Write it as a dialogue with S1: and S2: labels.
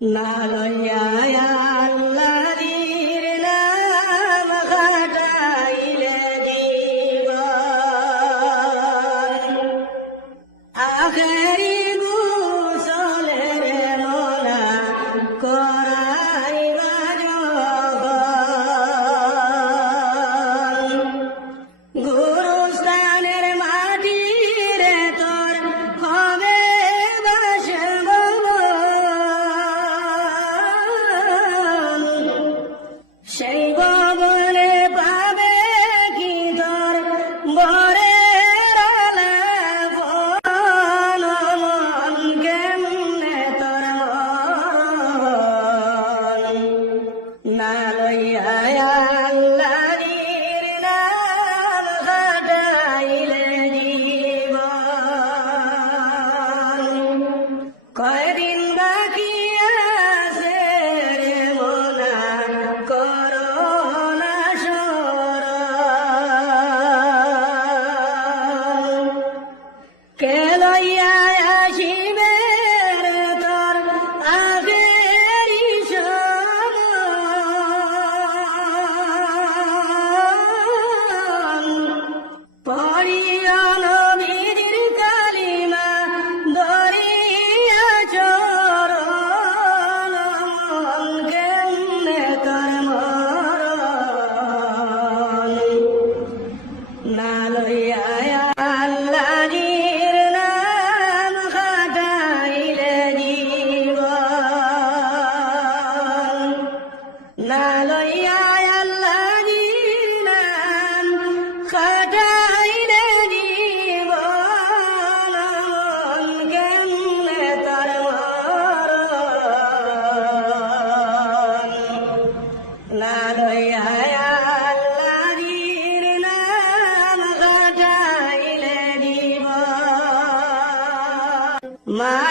S1: না লইয়া আল্লাহর নাম ঘটাইলে দিব আখেরি কর Well, I, uh, lá